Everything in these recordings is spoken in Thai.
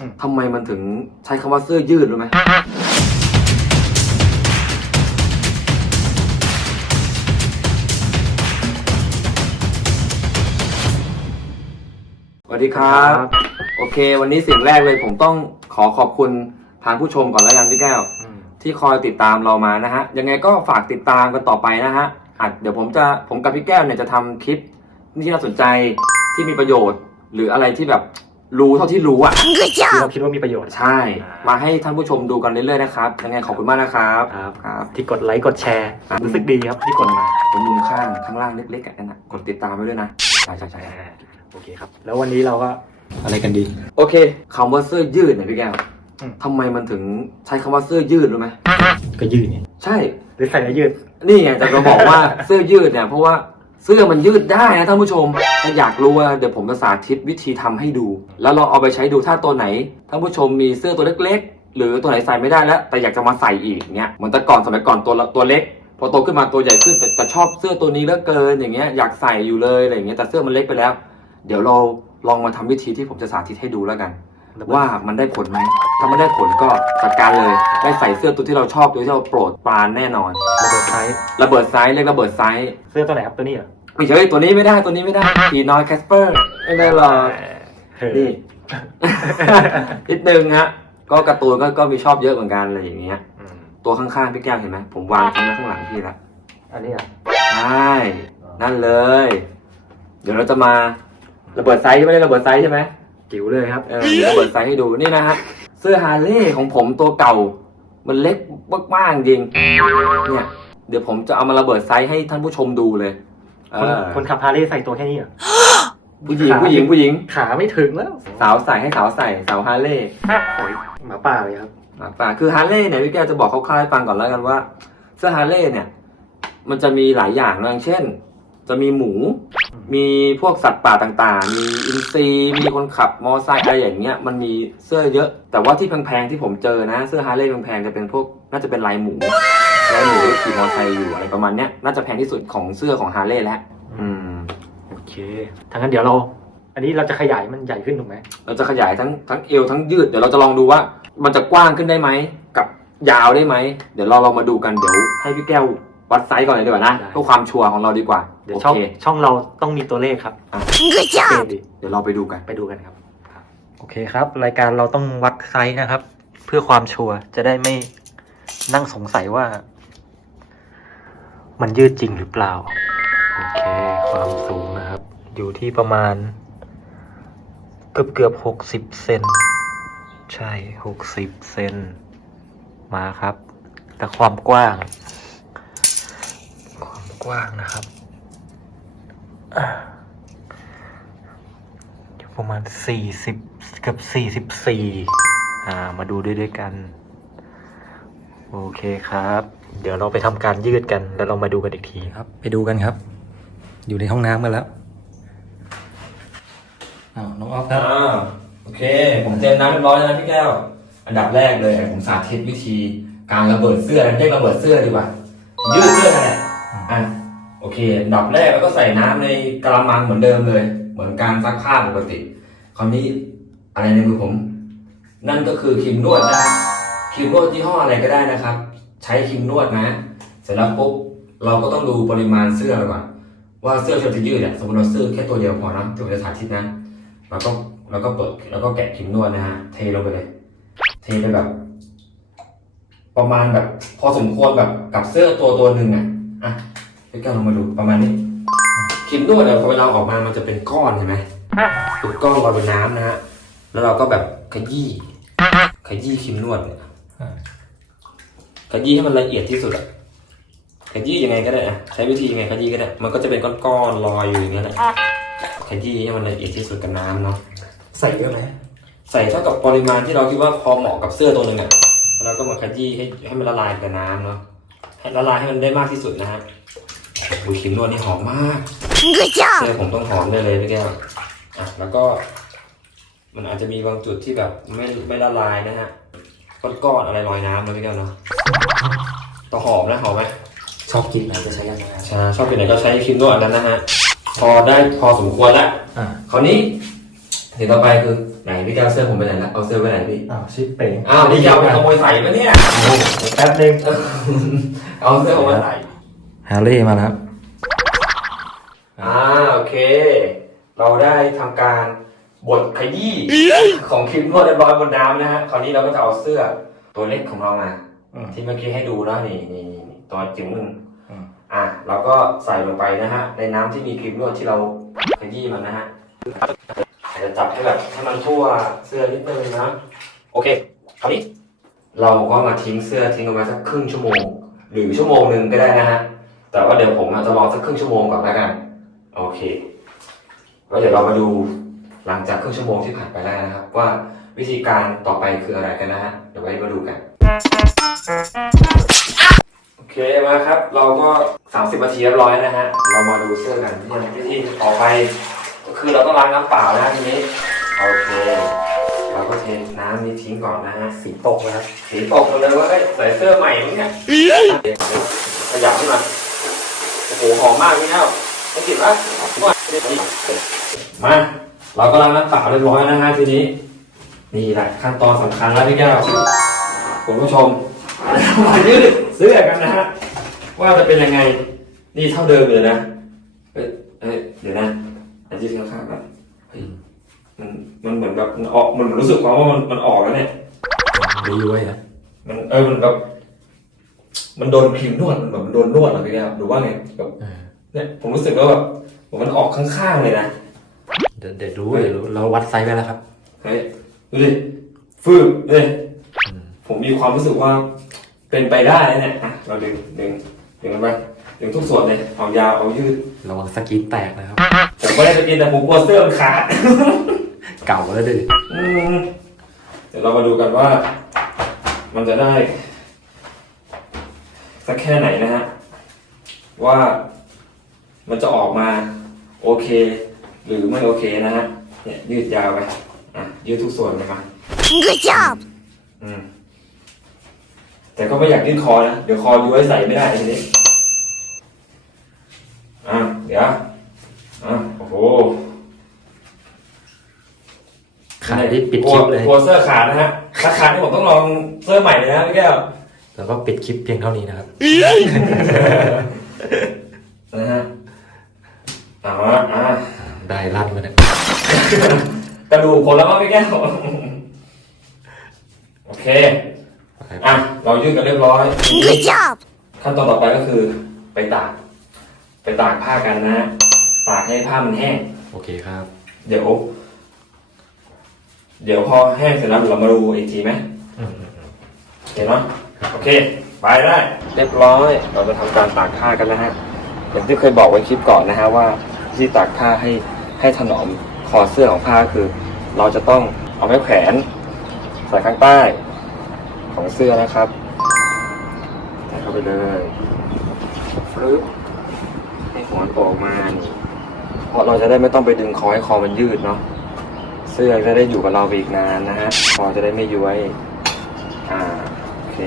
อืมทำไมมันถึงใช้คำว่าเสื้อยืดรู้ไหมสวัสดีครับ โอเค วันนี้สิ่งแรกเลยผมต้องขอขอบคุณทางผู้ชมก่อนแล้วกันพี่แก้วอืมที่คอยติดตามเรามานะฮะ ยังไงก็ฝากติดตามกันต่อไปนะฮะอาจเดี๋ยวผมจะผมกับพี่แก้วเนี่ยจะทำคลิปที่น่าสนใจที่มีประโยชน์ หรืออะไรที่แบบ รู้เท่าที่รู้อะที่เราคิดว่ามีประโยชน์ ใช่ มาให้ท่านผู้ชมดูกันเรื่อยๆนะครับ ยังไงขอบคุณมากนะครับครับครับที่กดไลค์กดแชร์ครับรู้สึกดีครับที่กดมาตรงมุมข้างข้างล่างเล็กๆอะนั่นนะกดติดตามไว้ด้วยนะใช่ใช่ใช่อ่าโอเคครับ แล้ววันนี้เราก็อะไรกันดี โอเคคำว่าเสื้อยืดเนี่ยพี่แก้วอืมทำไมมันถึงใช้คำว่าเสื้อยืดรู้ไหมก็ยืดไงใช่หรือใส่แล้วยืด นี่ไงจะมาบอกว่าเสื้อยืดเนี่ยเพราะว่า เสื้อมันยืดได้นะท่านผู้ชม ถ้าอยากรู้ว่าเดี๋ยวผมจะสาธิตวิธีทำให้ดู แล้วเราเอาไปใช้ดูถ้าตัวไหนท่านผู้ชมมีเสื้อตัวเล็ก ๆ หรือตัวไหนใส่ไม่ได้แล้ว แต่อยากจะมาใส่อีกเงี้ยเหมือนแต่ก่อนสมัยก่อนตัวละตัวเล็ก พอโตขึ้นมาตัวใหญ่ขึ้นแต่แต่ชอบเสื้อตัวนี้เหลือเกินอย่างเงี้ยอยากใส่อยู่เลยอะไรอย่างเงี้ยแต่เสื้อมันเล็กไปแล้ว เดี๋ยวเราลองมาทำวิธีที่ผมจะสาธิตให้ดูแล้วกัน ว่ามันได้ผลไหมถ้าไม่ได้ผลก็จัดการเลย ได้ใส่เสื้อตัวที่เราชอบตัวที่เราโปรดปรานแน่นอนระเบิดไซส์ระเบิดไซส์เรียกระเบิดไซส์เสื้อตัวไหนครับตัวนี้เหรอ ไม่ใช่ตัวนี้ไม่ได้ตัวนี้ไม่ได้ผีน้อยแคสเปอร์ไม่ได้หรอกเออนี่ นิดนึงฮะ ก็การ์ตูนก็ก็มีชอบเยอะเหมือนกันอะไรอย่างเงี้ยอืมตัวข้างๆพี่แก้วเห็นไหมผมวางตรงนั้นข้างหลังพี่ละอันนี้อะใช่นั่นเลย เดี๋ยวเราจะมาระเบิดไซส์ไม่ได้ระเบิดไซส์ใช่ไหมจิ๋วเลยครับเออเดี๋ยวระเบิดไซส์ให้ดูนี่นะฮะเสื้อฮาร์เลย์ของผมตัวเก่า มันเล็กมากๆจริงเนี่ยเดี๋ยวผมจะเอามาระเบิดไซส์ให้ท่านผู้ชมดูเลยเอ คนอคนขับพาเร่ใส่ตัวแค่นี้เหรอผู้หญิงผู้หญิงผู้หญิง ขาไม่ถึงแล้ว สาวใส่ให้สาวใส่สาวฮาร์เลย์โอ้ยหมาป่าเลยครับหมาป่าคือฮาร์เลย์เนี่ยพี่แก้วจะบอกคร่าวๆให้ฟังก่อนแล้วกันว่า เสื้อฮาร์เลย์เนี่ย มันจะมีหลายอย่างนะอย่างเช่น จะมีหมู มีพวกสัตว์ป่าต่างๆ มีอินทรีมีคนขับมอไซค์อะไรอย่างเงี้ยมันมีเสื้อเยอะ แต่ว่าที่แพงๆที่ผมเจอนะ เสื้อฮาร์เลย์แพงๆจะเป็นพวกน่าจะเป็นลายหมู ลายหมูที่ขี่มอไซค์อยู่อะไรประมาณเนี้ยน่าจะแพงที่สุดของเสื้อของฮาร์เลย์แล้วอืม โอเคทั้างนั้นเดี๋ยวเรา อันนี้เราจะขยายมันใหญ่ขึ้นถูกไหมเราจะขยายทั้งทั้งเอวทั้งยืดเดี๋ยวเราจะลองดูว่า มันจะกว้างขึ้นได้ไหมกับยาวได้ไหมเดี๋ยวเราลองมาดูกันเดี๋ยวให้พี่แก้ววัดไซส์ก่อนเลยดีกว่านะเพื่อความชัวร์ของเราดีกว่าเดี๋ยวโอช่องเคช่องเราต้องมีตัวเลขครับอะโอเคดีเดี๋ยวเราไปดูกัน ไปดูกันครับ โอเคครับ รายการเราต้องวัดไซส์นะครับ เพื่อความชัวร์จะได้ไม่นั่งสงสัยว่า มันยืดจริงหรือเปล่า โอเค ความสูงนะครับ อยู่ที่ประมาณ เกือบเกือบหกสิบเซนใช่หกสิบเซนมาครับ แต่ความกว้าง ความกว้างนะครับอยู่ประมาณสี่สิบเกับสี่สิบสี่อ่า มาดูด้วยด้วยกัน โอเคครับ เดี๋ยวเราไปทำการยืดกัน แล้วเรามาดูกันอีกทีครับ ไปดูกันครับ อยู่ในห้องน้ำกันแล้วอ้าวน้องออฟครับอ่าโอเค ผมเตรียมน้ำเรียบร้อยแล้วนะพี่แก้ว อันดับแรกเลย ผมสาธิตวิธี การระเบิดเสื้อเรียกระเบิดเสื้อดีกว่ายืดเสื้อนั่นแหละอะโอเคอันดับแรกเราก็ใส่น้ำในกระมังเหมือนเดิมเลย เหมือนการซักผ้าปกติ คราวนี้อะไรในมือผม นั่นก็คือครีมนวดนะครี มนวดยี่ห้ออะไรก็ได้นะครับ ใช้ครีมนวดนะ เสร็จแล้วปุ๊บเราก็ต้องดูปริมาณเสื้อก่อนว่าเสื้อที่เราจะยืดเนี่ยสมมติเราซื้อแค่ตัวเดียวพอนะที่ผมจะสาธิตนะแล้วก็แล้วก็เปิดแล้วก็แกะครีมนวดนะฮะเทลงไปเลย เทไปแบบ ประมาณแบบ พอสมควรแบบกับเสื้อตัวตัวหนึ่งอะอะพี่แก้วลองมาดูประมาณนี้ครีมนวดเนี่ยพอเวลาออกมามันจะเป็นก้อนเห็นไหมเป็นก้อนลอยบนน้ำนะฮะแล้วเราก็แบบขยี้ขยี้ครีมนวดเนี่ย ขยี้ให้มันละเอียดที่สุดอะขยี้ยังไงก็ได้อะใช้วิธียังไงขยี้ก็ได้ มันก็จะเป็นก้อนๆลอยอยู่อย่างเงี้ยแหละขยี้ให้มันละเอียดที่สุดกับน้ำเนาะใส่เยอะไหมใส่เท่ากับปริมาณที่เราคิดว่าพอเหมาะกับเสื้อตัวหนึ่งอะแล้วเราก็มาขยี้ให้ให้มันละลายกับน้ำเนาะให้ละลายให้มันได้มากที่สุดนะฮะดูครีมนวดนี่หอมมากเสื้อผมต้องหอมได้เลยพี่แก้วอะแล้วก็ มันอาจจะมีบางจุดที่แบบไม่ไม่ละลายนะฮะ ก้อนๆอะไรลอยน้ำนะพี่แก้วเนาะต้องหอมนะหอมไหมชอบกินไหนจะใช้ยังไงใช่ชอบกินไหนก็ใช้ครีมนวดอันนั้นนะฮะพอได้พอสมควรแล้วอ่าคราวนี้เดี๋ยวต่อไปคือไหนพี่แก้วเสื้อผมไปไหนละเอาเสื้อไปไหนพี่อ้าวชิปเป๋งอ้าวนี่จะเอาไปขโมยใส่ปะเนี่ยแป๊บนึงเอาเสื้อผมมาใส่ฮาร์เล่มาแล้วอ่าโอเค เราได้ทำการ บดขยี้ของครีมนวดเรียบร้อยบนน้ำนะฮะคราวนี้เราก็จะเอาเสื้อตัวเล็กของเรามาอืมที่เมื่อกี้ให้ดูเนอะนี่นี่นี่นี่ตัวจิ๋วหนึ่งอืม อะเราก็ใส่ลงไปนะฮะ ในน้ำที่มีครีมนวดที่เราขยี้มันนะฮะอาจจะจับให้แบบให้มันทั่วเสื้อนิดนึงนะ โอเคคราวนี้ เราก็มาทิ้งเสื้อทิ้งเอาไว้สักครึ่งชั่วโมง หรือชั่วโมงหนึ่งก็ได้นะฮะ แต่ว่าเดี๋ยวผมอาจจะรอสักครึ่งชั่วโมงก่อนแล้วกัน โอเคแล้วเดี๋ยวเรามาดู หลังจากครึ่งชั่วโมงที่ผ่านไปแล้วนะครับ ว่าวิธีการต่อไปคืออะไรกันนะฮะเดี๋ยวไว้มาดูกันโอเคมาครับ เราก็ 30นาทีเรียบร้อยนะฮะเรามาดูเสื้อกันที่วิธีต่อไป ก็คือเราต้องล้างน้ำเปล่านะทีนี้โอเคเราก็เทน้ำนี้ทิ้งก่อนนะฮะสีตกนะครับสีตกมาเลยว่าเอ้ใส่เสื้อใหม่มั้งเนี่ยขยับขึ้นมาโอ้โหหอมมากพี่แก้วต้องกินปะมา เราก็ล้างน้ำเปล่าเรียบร้อยนะฮะทีนี้ นี่แหละขั้นตอนสำคัญแล้วพี่แก้วคุณผู้ชมมายืดเสื้อกันนะฮะว่าจะเป็นยังไง นี่เท่าเดิมเลยนะเอ้ยเอ้ยเดี๋ยวนะอันที่ข้างๆกันเฮ้ยมันมันเหมือนแบบมันออกมันรู้สึกว่ามันมันออกแล้วเนี่ยดีไว้นะมันเออมันแบบมันโดนครีมนวดมันแบบมันโดนนวดเหรอพี่แก้วหรือว่าไงแบบเนี่ยผมรู้สึกว่าแบบเหมือนมันออกข้างๆเลยนะ เดี๋ยวเดี๋ยวรู้เดี๋ยวรู้เราวัดไซส์ไปแล้วครับ เฮ้ยดูดิฟืบเลยผมมีความรู้สึกว่าเป็นไปได้นะเนี่ยอะเราดึงดึงดึงมันไปดึงทุกส่วนเลยเอายาวเอายืดระวังสกินแตกนะครับผมไม่ได้จะกินแต่ผมกลัวเสื้อมันขาด เก่าแล้วดิอืมเดี๋ยวเรามาดูกันว่า มันจะได้ สักแค่ไหนนะฮะ ว่ามันจะออกมา โอเค หรือไม่โอเคนะฮะเนี่ยยืดยาวไปอะยืดทุกส่วนเลยมา Good job! อืมแต่ก็ไม่อยากยืดคอนะ เดี๋ยวคอย้วยใส่ไม่ได้ทีนี้อะเดี๋ยวอะโอ้โหขายที่ปิดคลิปเลยกลัวเสื้อขาดนะฮะถ้าขาดนี่ผมต้องลองเสื้อใหม่เลยนะพี่แก้วแล้วก็ปิดคลิปเพียงเท่านี้นะครับนะฮะอ่าอ่า ได้ลั่นมาเนี่ยกระดูกผลแล้วมั้งพี่แก้วโอเค อะ เรายืดกันเรียบร้อย Good job! ขั้นตอนต่อไปก็คือ ไปตาก ไปตากผ้ากันนะฮะตากให้ผ้ามันแห้ง โอเคครับ เดี๋ยว เดี๋ยวพอแห้งเสร็จแล้วเรามาดูอีกทีไหมอืมเห็นเนาะโอเค ไปได้ เรียบร้อย เราจะทำการตากผ้ากันนะฮะอย่างที่เคยบอกไว้คลิปก่อนนะฮะว่าที่ตากผ้าให้ ให้ถนอมคอเสื้อของผ้าคือ เราจะต้องเอาไม้แขวนใส่ข้างใต้ของเสื้อนะครับใส่เข้าไปเลยฟรึบให้หัวมันออกมานี่เพราะเราจะได้ไม่ต้องไปดึงคอให้คอมันยืดเนาะ เสื้อจะได้อยู่กับเราไปอีกนานนะฮะ คอจะได้ไม่ย้วย อ่า โอเค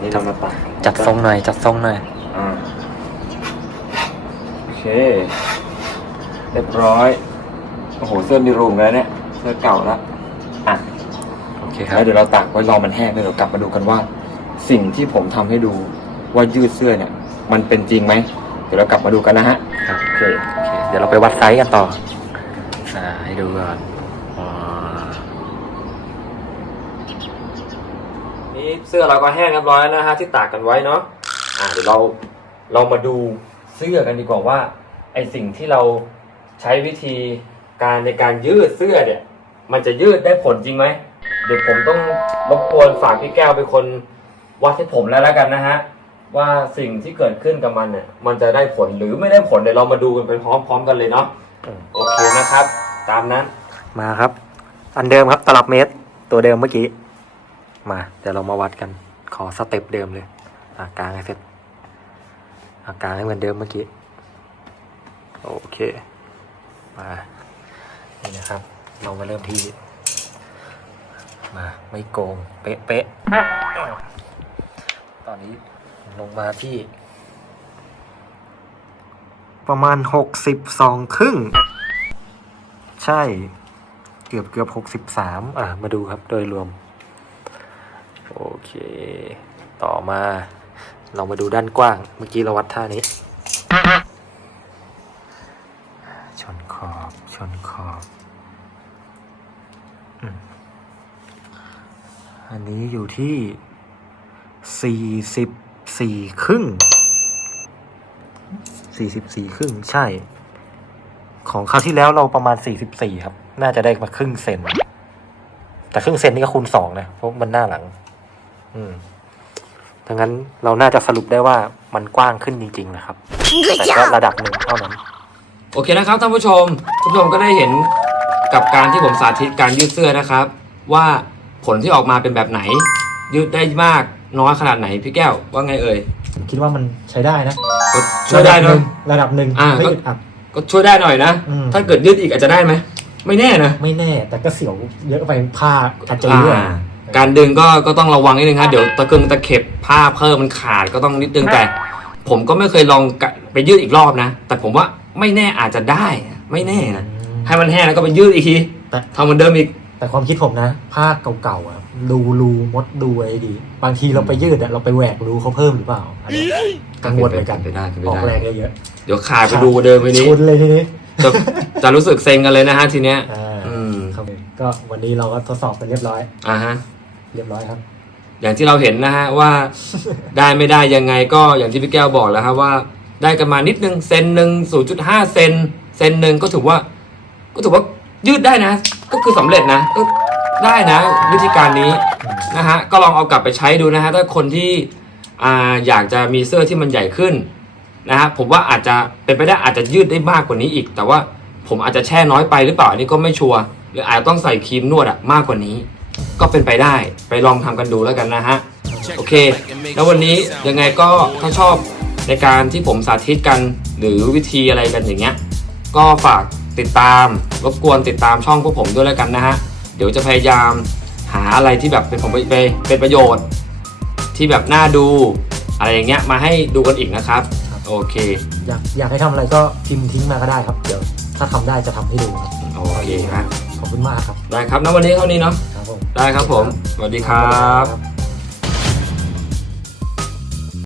นี่เรามาตัดจัดทรงหน่อย จัดทรงหน่อย อ่า โอเค เรียบร้อย โอ้โห เสื้อมีรูมแล้วเนี่ย เสื้อเก่าแล้วอะ โอเคครัแล้บวเดี๋ยวเราตากไว้รอมันแห้งแล้วเดี๋ยวกลับมาดูกันว่า สิ่งที่ผมทำให้ดูว่ายืดเสื้อเนี่ย มันเป็นจริงไหม เดี๋ยวเรากลับมาดูกันนะฮะ ครับโอเค โอเค เดี๋ยวเราไปวัดไซส์กันต่อ อ่า ให้ดูก่อนอ่านี่เสื้อเราก็แห้งเรียบร้อยแล้วนะฮะที่ตากกันไว้เนาะ อ่าเดี๋ยวเราเรามาดูเสื้อกันดีกว่าว่าไอสิ่งที่เรา ใช้วิธีการในการยืดเสื้อเนี่ย มันจะยืดได้ผลจริงไหมเดี๋ยวผมต้องรบกวนฝากพี่แก้วเป็นคนวัดให้ผมแล้วแล้วกันนะฮะว่าสิ่งที่เกิดขึ้นกับมันเนี่ย มันจะได้ผลหรือไม่ได้ผลเดี๋ยวเรามาดูกันไปพร้อมๆกันเลยเนาะโอเคนะครับ ตามนั้นมาครับ อันเดิมครับตลับเมตร ตัวเดิมเมื่อกี้มาเดี๋ยวเรามาวัดกันขอสเต็ปเดิมเลยอากางให้เสร็จอากางให้เหมือนเดิมเมื่อกี้โอเค มานี่นะครับ เรามาเริ่มที่ มาไม่โกง เป๊ะเป๊ะตอนนี้ลงมาที่ ประมาณหกสิบสองครึ่ง ใช่เกือบเกือบหกสิบสามอะ มาดูครับโดยรวม โอเค ต่อมา เรามาดูด้านกว้าง เมื่อกี้เราวัดท่านี้ ชนขอบ ชนขอบอืมอันนี้อยู่ที่สี่สิบสี่ครึ่งสี่สิบสี่ครึ่งใช่ ของคราวที่แล้วเราประมาณสี่สิบสี่ครับ น่าจะได้มาครึ่งเซน แต่ครึ่งเซนนี่ก็คูณสองนะ เพราะมันหน้าหลัง อืมดังนั้นเราน่าจะสรุปได้ว่ามันกว้างขึ้นจริง ๆ นะครับ แต่ก็ระดับหนึ่งเท่านั้น โอเคนะครับท่านผู้ชมท่านผู้ชมก็ได้เห็นกับการที่ผมสาธิตการยืดเสื้อนะครับ ว่าผลที่ออกมาเป็นแบบไหน ยืดได้มากน้อยขนาดไหนพี่แก้วว่าไงเอ่ยคิดว่ามันใช้ได้นะก็ช่วยได้เนอะระดับหนึ่งอ่าไม่ก็อึดอัดก็ช่วยได้หน่อยนะ อืมถ้าเกิดยืดอีกอาจจะได้ไหมไม่แน่นะไม่แน่แต่ก็เสียวเยอะไปผ้าอาจจะเยอะอ่าการดึงก็ก็ต้องระวังนิดนึงครับเดี๋ยวตะเกิงตะเข็บผ้าเพิ่มมันขาดก็ต้องนิดนึงแต่ ผมก็ไม่เคยลองกะไปยืดอีกรอบนะ แต่ผมว่า ไม่แน่อาจจะได้ ไม่แน่นะให้มันแห้งแล้วก็ไปยืดอีกทีแต่ ทำเหมือนเดิมอีก แต่ความคิดผมนะผ้าเก่าๆอะดูรูมดดูอะไรดี บางทีเราไปยืดอะเราไปแหวกรูเขาเพิ่มหรือเปล่าอันนี้กังวลเหมือนกันไปได้ไปออกได้แรงเยอะเดี๋ยวขาดไปดูเดิมไปๆนี้ชนเลยทีนี้จะจะรู้สึกเซ็งกันเลยนะฮะทีเนี้ย อ่าอืมครับผมก็วันนี้เราก็ทดสอบกันเรียบร้อย อ่าฮะ เรียบร้อยครับ อย่างที่เราเห็นนะฮะว่า ได้ไม่ได้ยังไงก็อย่างที่พี่แก้วบอกแล้วครับว่า ได้กันมานิดนึงเซนหนึ่งศูนย์จุดห้าเซนเซนหนึ่งก็ถือว่า ก็ถือว่ายืดได้นะ ก็คือสำเร็จนะก็ได้นะ วิธีการนี้นะฮะก็ลองเอากลับไปใช้ดูนะฮะถ้าคนที่อ่าอยากจะมีเสื้อที่มันใหญ่ขึ้นนะฮะผมว่าอาจจะเป็นไปได้อาจจะยืดได้มากกว่านี้อีก แต่ว่าผมอาจจะแช่น้อยไปหรือเปล่าอันนี้ก็ไม่ชัวร์หรืออาจจะต้องใส่ครีมนวดอะมากกว่านี้ ก็เป็นไปได้ไปลองทำกันดูแล้วกันนะฮะโอเค แล้ววันนี้ยังไงก็ถ้าชอบ ในการที่ผมสาธิตกันหรือวิธีอะไรกันอย่างเงี้ย ก็ฝากติดตามรบกวนติดตามช่องพวกผมด้วยแล้วกันนะฮะ เดี๋ยวจะพยายามหาอะไรที่แบบเป็นผมไปไปเป็นประโยชน์ ที่แบบน่าดูอะไรอย่างเงี้ยมาให้ดูกันอีกนะครับ โอเค อยากอยากให้ทำอะไรก็พิมพ์ทิ้งมาก็ได้ครับ เดี๋ยวถ้าทำได้จะทำให้ดูครับโอเคฮะขอบคุณมากครับได้ครับณวันนี้เท่านี้เนาะครับผม ได้ครับผม สวัสดีครับ